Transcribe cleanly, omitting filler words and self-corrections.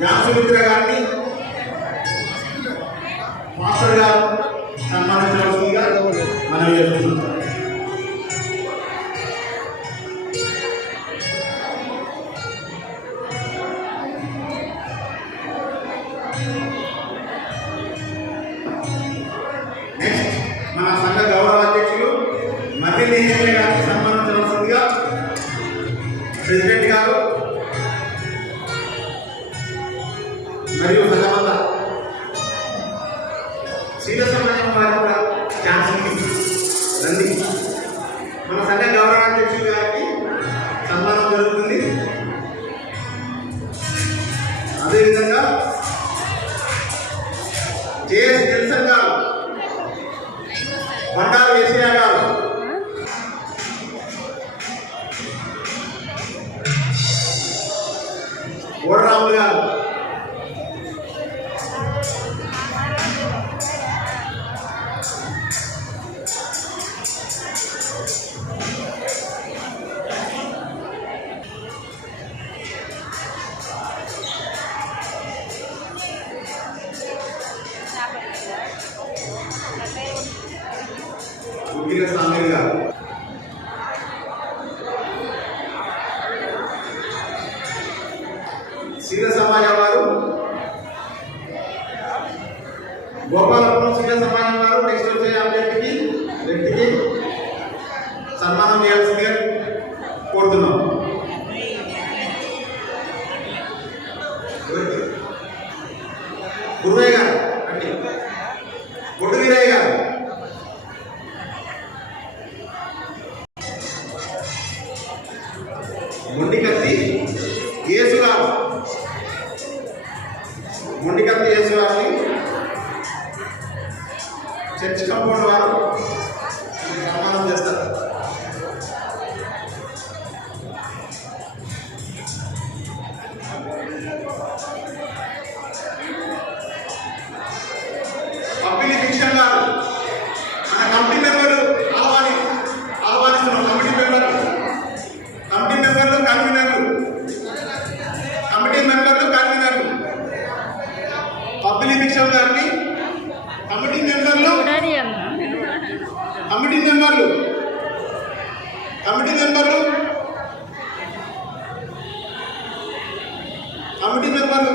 వ్యాసమిత్ర గారిని మాస్టర్ గారు సన్మానించవలసిందిగా మనం చేస్తున్నాం. నెక్స్ట్ మన సంఘ గౌరవ అధ్యక్షులు మర్రి నేహయ్య గారికి సన్మానించవలసిందిగా ప్రెసిడెంట్ గారు మరియు సంఘమంతా శీల సమాజం వారు కూడా ఛాన్సల్ రండి. మన సంఘ గౌరవాధ్యక్షులు గారికి సన్మానం జరుగుతుంది. అదేవిధంగా జేఎస్ నెల్సన్ గారు, బండారు ఏసియా గారు, ఓడరాములు గారు, సామీర్ గారు, శీల సమాజం వారు, గోపాలపురం శీల సమాజం వారు నెక్స్ట్ వచ్చే వ్యక్తికి సన్మానం చేయాల్సిందిగా కోరుతున్నాం. గురువయ్య గారు అంటే గుడ్డు వీరయ్య గారు, మొండికత్తి యేసు గారు, మొండికత్తి యేసు గారిని చర్చ్ కంపౌండ్ వారు సన్మానం చేస్తారు. అప్పిలి భిక్షం గారు మన కమిటీ మెంబర్లు ఆహ్వానిస్తున్నాం. కమిటీ మెంబర్లు పబ్లి భిక్షం గారిని కమిటీ మెంబర్లు కమిటీ మెంబర్లు